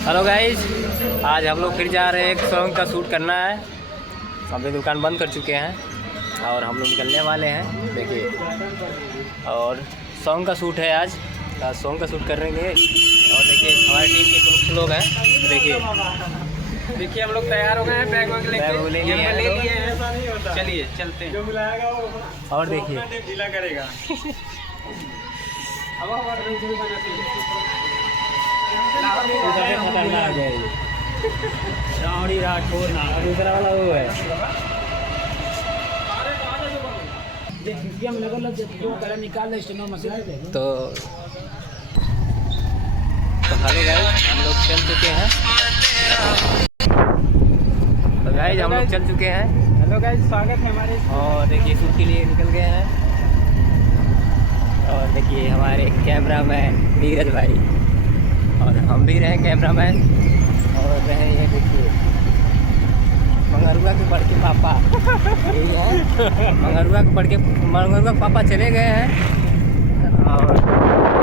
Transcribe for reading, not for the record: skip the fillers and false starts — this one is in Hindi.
हेलो गाइस, आज हम लोग फिर जा रहे हैं। एक सॉन्ग का शूट करना है। अभी दुकान बंद कर चुके हैं और हम लोग निकलने वाले हैं। देखिए, और सॉन्ग का शूट है आज सॉन्ग का शूट करेंगे। और देखिए हमारे टीम के कुछ लोग हैं। देखिए हम लोग तैयार हो गए हैं, बैग वैग ले लिए हैं। चलिए चलते हैं। और देखिए ढीला करेगा। खतरनाक है ये रावड़ी राठौर ना, दूसरा वाला वो है। तो हेलो गाइस, हम लोग चल चुके हैं। तो गाइस हम लोग चल चुके हैं। हेलो गाइस, स्वागत है हमारे। और देखिए शूट के लिए निकल गए हैं। और देखिए हमारे कैमरा मैन नीरज भाई, और हम भी रहे कैमरामैन। और रहे ये देखिए मंगरुआ के बड़ के पापा, यही है मंगरुआ के पापा चले गए हैं। और